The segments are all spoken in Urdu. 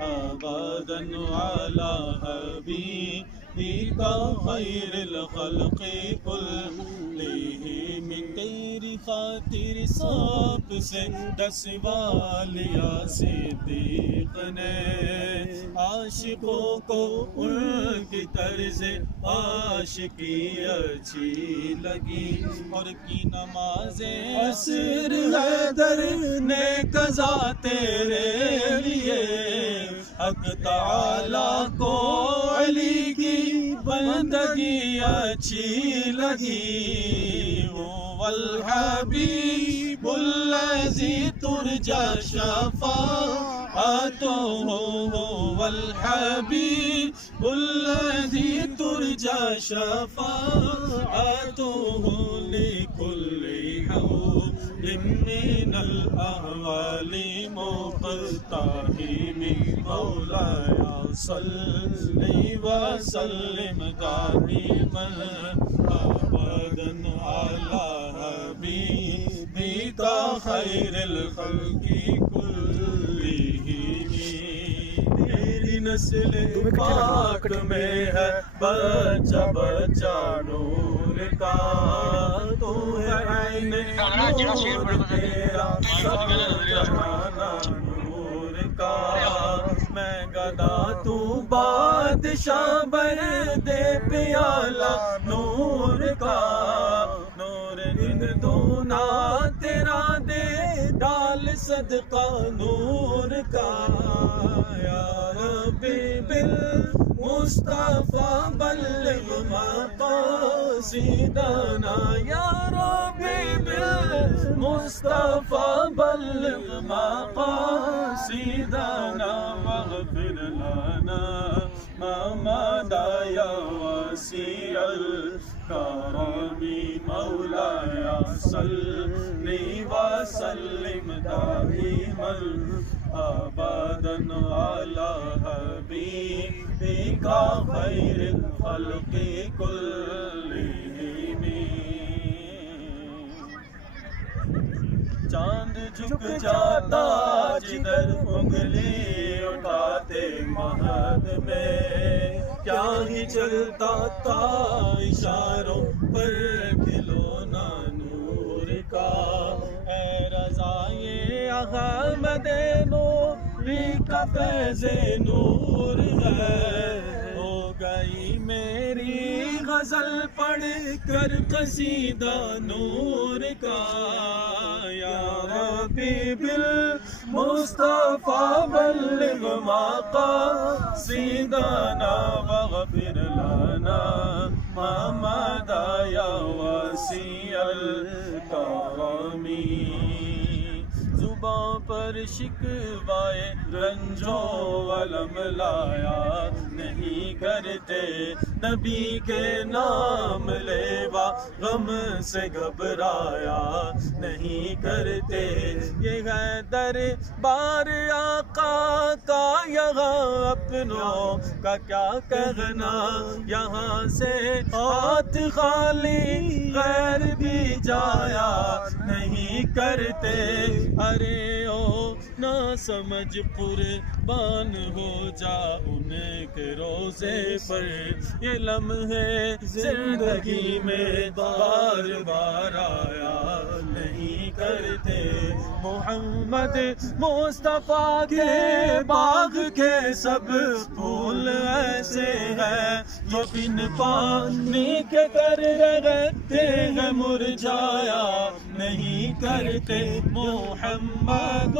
أبدا على حبيبك خير الخلق كلهم تیری خاطر سانپ سے ڈسوا لیا صدیق نے عاشقوں کو ان کی طرز عاشقی اچھی لگی اور کی نمازیں عصر حیدر نے قضا تیرے لیے حق تعالیٰ کو علی کی بندگی اچھی لگی والحبیب الذی ترجى شفاعته والحبیب الذی ترجى شفاعته لكل حول من الأهوال مقتحم مولاي صل وسلم دائما أبدا على حبيبك خير الخلق كلهم تیری نسل پاک میں ہے بچہ بچہ نور کا تو ہے عین نور تیرا سب جہانا نور کا میں گدا تو بادشاہ بر دے پیالہ نور کا نور دن دونا تیرا دے ڈال صدقہ نور کا یا ربی بالمصطفیٰ بلغ مقاصدنا یا ربی بالمصطفیٰ بلغ مقاصدنا واغفر لنا ما مضى يا واسع الكرم مولاي صل وسلم دائما أبدا على حبيبك خير الخلق كلهم چاند جھک جاتا جدھر انگلی اٹھاتے مہد میں کیا ہی چلتا تھا اشاروں پر کھلونا نور کا اے رضائے احمد نوری کا فیض نور ہے ہو گئی میری غزل پڑھ کر قصیدہ نور کا یا ربی بالمصطفیٰ بلغ مقاصدنا واغفر لنا ما مضى يا واسع الكرم زباں پر شکوائے رنجو علم لایا نہیں کرتے نبی کے نام لیوا غم سے گھبرایا نہیں کرتے یہ ہے دربار آقا کا یہاں اپنوں کا کیا کہنا یہاں سے ہاتھ خالی غیر بھی جایا نہیں کرتے ارے او نہ سمجھ قربان ہو جا ان کے روزے پر یہ لمحے زندگی میں بار بار آیا نہیں کرتے محمد مصطفیٰ کے باغ کے سب پھول ایسے ہیں جو بن پانی کے کر رہتے ہیں مرجھایا نہیں کرتے محمد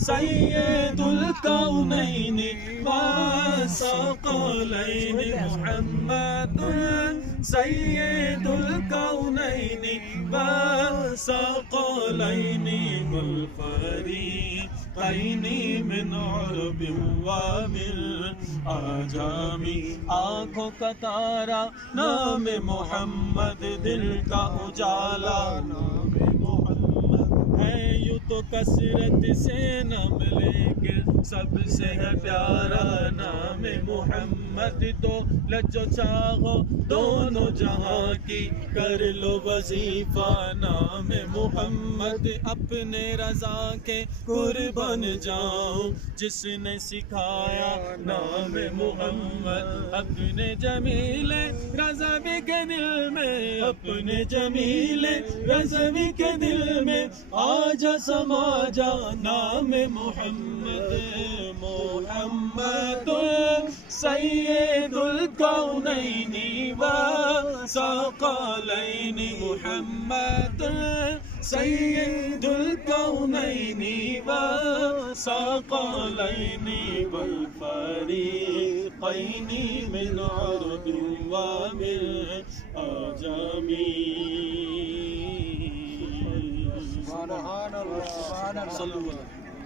سید الکونین والثقلین محمد سید الکونین والثقلین والفریقین من عرب ومن عجم آنکھوں کا تارا نام محمد دل کا اجالا نام محمد ہے یوں تو کثرت سے نام لے کے سب سے ہے پیارا نام محمد، تو لجو چاہو دونوں جہاں کی کر لو وظیفہ نام محمد، اپنے رضا کے قربان جاؤں جس نے سکھایا نام محمد، اپنے جمیل رضوی کے دل میں، اپنے جمیل رضوی کے دل میں آجا سما جا نام محمد، محمد سید الکونین والثقلین، محمد سید الکونین والثقلین والفریقین من عرب ومن عجم۔ سبحان اللہ، سبحان اللہ۔